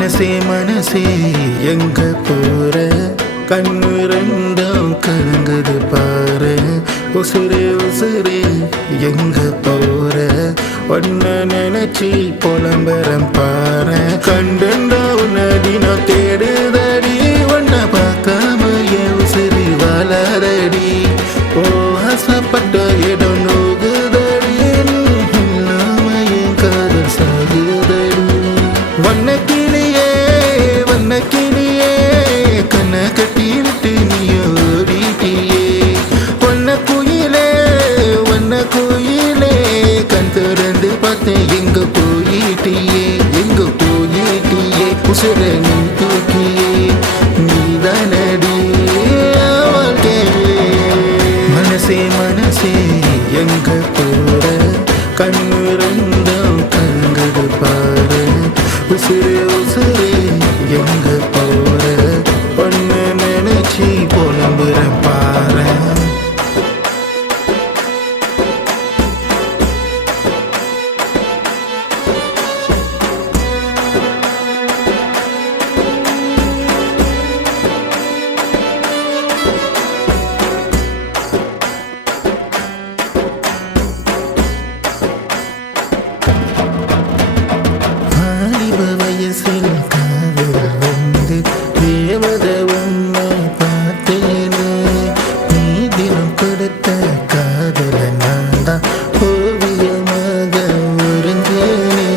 மனசே மனசே எங்க போற கண்ணு ரெண்டும் கலங்குது பாரு உசுரே உசுரே எங்க போற ஒன்ன நினைச்சி புலம்பரம் பாரு கண்டா உன்னதினோ தேடுதடி ஒன்ன பார்க்காம என் உசுரி வளரடி ஓ ஆசைப்பட்ட இடம் நோகுதடி இல்லாம என் காதல் சாகுதடி வண்ணக்கிளியே வண்ணக்கிளியே கண்ணை கட்டி விட்டு நீயோடிட்டியே வண்ண குயிலே கண் திறந்து பார்த்தேன் எங்க போயிட்டியே உசுர நீ தூக்கியே நீதானடி வாழ்க்கையே மனசே மனசே எங்க போற கண்ணு ரெண்டும் கலங்குது பாரு உசுரே உசுரே எங்க போற ஒன்னு நினைச்சி புலம்புற பாரு வயசில் காதல் வந்து தேவத உன்னை பார்த்தேனே நீ தினம் கொடுத்த காதல நான் தான் ஓவியமாக உறிஞ்சேனே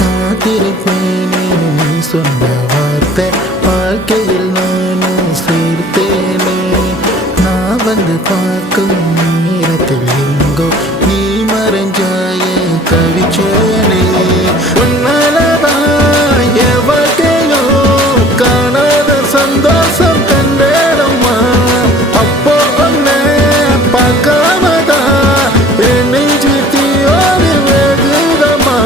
காத்திருப்பேனே நீ சொன்ன வார்த்தை வாழ்க்கையில் நானும் சேர்த்தேனே வந்து பார்க்கும் நேரத்தில் எங்கோ நீ மறைஞ்சாய கவிச்சேனே உன்னாலதான் என் வாழ்க்கையோ காணாத சந்தோஷம் கண்டேனம்மா அப்போ ஒன்ன பார்க்காமதான் என் நெஞ்சு தீயோடு வேகுதம்மா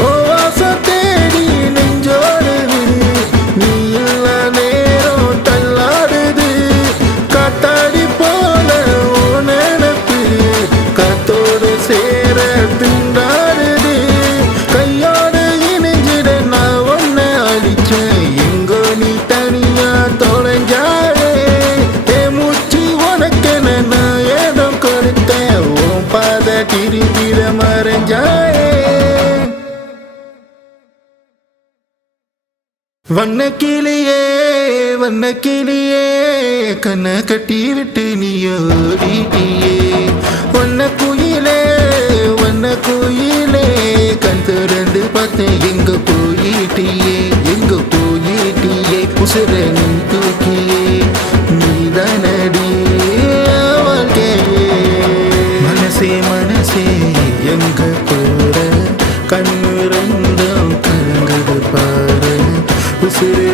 ஓ வாசம் தேடி நெஞ்சோடு நீ எல்லா நேரம் தள்ளாடுது காத்தாடி சேர திண்டாடுது கையோடு இணைஞ்சிட நான் ஒன்ன அழிச்சேன் எங்கோ நீ தனியா தொலைஞ்சாடே ஏ மூச்சு உனக்கென நான் ஏதோ கொடுத்தேன் உன் பாத திரும்பிட மறைஞ்சாயே வண்ணக்கிளியே கண்ணை கட்டி விட்டு நீயோடிட்டியே வண்ண குயிலே கண் திறந்து பார்த்தேன் எங்க போயிட்டியே உசுர நீ தூக்கியே நீதானடி வாழ்க்கையே மனசே மனசே எங்க போற கண்ணு ரெண்டும் கலங்குது பாரு உசுரே